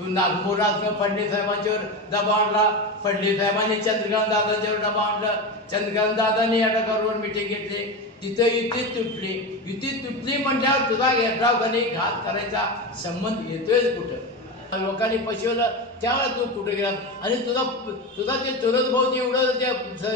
तू नागपुरात फडणवीस साहेबांच्यावर दबाव आणला, फडणवीस साहेबांनी चंद्रकांत दादांच्यावर दबाव आणला, चंद्रकांत दादांनी यड्रावकरवर मिटिंग घेतली, तिथं युती तुटली म्हटल्यावर तुझा यड्रावकरनी घात करायचा संबंध येतोयच कुठं? लोकांनी पशवलं त्यावेळेस तू कुठे गेला आणि तुझा ते चुरत भाऊ एवढं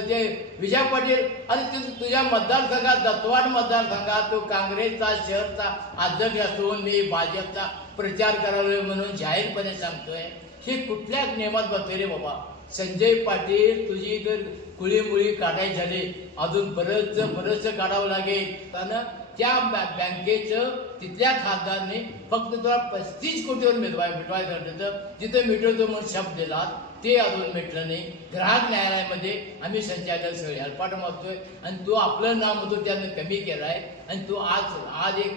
ते विजय पाटील आणि तुझ्या मतदारसंघात दत्तवाड मतदारसंघात तू काँग्रेसचा शहरचा अध्यक्ष असून मी भाजपचा प्रचार करावा म्हणून जाहीरपणे सांगतोय. हे कुठल्या नियमात बसले रे बाबा? संजय पाटील तुझी जर कुळीमुळी काढायची झाली अजून बरंच काढावं लागेल. त्या बँकेचं तिथल्या खासदारने फक्त तुला 35 कोटीवर मिटवायचं होतं. तिथं मिटवतो म्हणून शब्द दिला ते अजून मिटलं नाही. ग्राहक न्यायालयामध्ये आम्ही संचालक सगळे हेलपाट मागतोय आणि तू आपलं नाव होतं त्यानं कमी केलं आहे आणि तू आज एक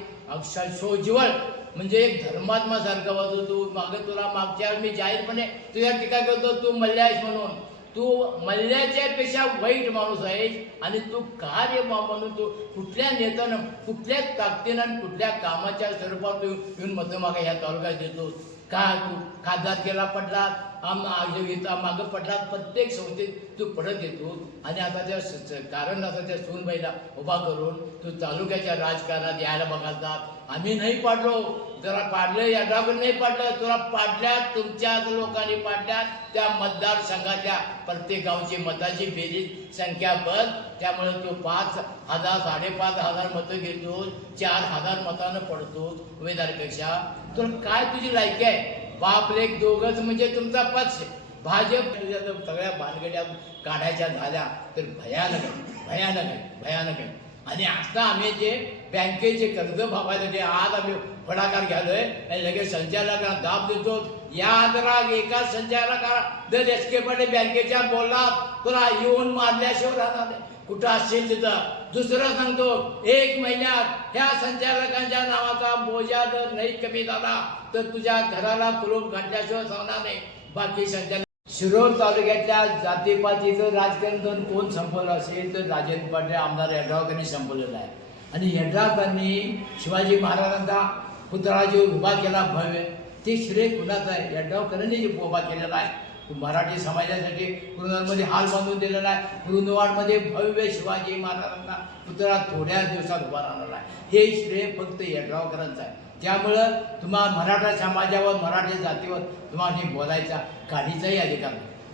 सोज्वळ म्हणजे एक धर्मात्मा सारखा वाजतो तू. तुला मागच्या मी जाहीरपणे तुझ्या टीका करतो तू मल्ल्यास म्हणून. तू मल्ल्याच्या पेक्षा वाईट माणूस आहेस आणि तू कार्य म्हणून तू कुठल्या नेत्यानं कुठल्या ताकदीनं आणि कुठल्या कामाच्या स्वरूपात तू येऊन मतमागा ह्या तालुक्यात देतो का? तू खासदारकीला पडला मागं पडला प्रत्येक संस्थेत तू पडत येतो आणि आता त्या कारण असं त्या सूनबाईला उभा करून तू तालुक्याच्या राजकारणात यायला बघालतात. आम्ही नाही पाडलो, जरा पाडलं यड्रावकर नाही पाडलं, तुला पाडल्यात तुमच्याच लोकांनी पाडल्यात. त्या मतदारसंघाच्या प्रत्येक गावची मताची बेरीज संख्या बघ. त्यामुळे तू 5,000 5,500 मतं घेतो, 4,000 मतानं पडतो उमेदवारापेक्षा. तुला काय तुझी लायकी आहे? बाप लेक दोघंच म्हणजे तुमचा पक्ष. भाजप तुझ्या सगळ्या भानगड्या काढायच्या झाल्या तर भयानक आहे. आणि आता आम्ही जे बँकेचे कर्ज भागायसाठी आज आम्ही पुढाकार घ्यालोय आणि लगेच संचालकांना दाब देतो. याद राग एका संचालकाला जर एस.के. पाटील बँकेच्या बोलला तुला येऊन मारल्याशिवाय राहणार नाही. कुठं असेल तिथं. दुसरं सांगतो, 1 महिन्यात ह्या संचालकांच्या नावाचा बोजा जर नाही कमी झाला तर तुझ्या घराला कुलूप घातल्याशिवाय सांगणार नाही. बाकी संचालक शिरोळ तालुक्यातल्या जातीपातीचं राजकारण कोण संपवलं असेल तर राजेंद्र पाटील आमदार यड्रावकरांनी संपवलेलं आहे. आणि यड्रावकरांनी शिवाजी महाराजांचा पुतळा जो उभा केला भव्य ते श्रेय कुणाचं आहे? यड्रावकरांनी जे उभा केलेला आहे. मराठी समाजासाठी कुरुंदवाडमध्ये हाल बांधून दिलेला आहे. कुरुंदवाडमध्ये भव्य शिवाजी महाराजांना पुतळा थोड्या दिवसात उभा राहणार आहे. हे श्रेय फक्त यड्रावकरांचं आहे. त्यामुळं तुम्हाला मराठा समाजावर मराठी जातीवर तुम्हाला बोलायचा काहीचाही अधिकार नाही.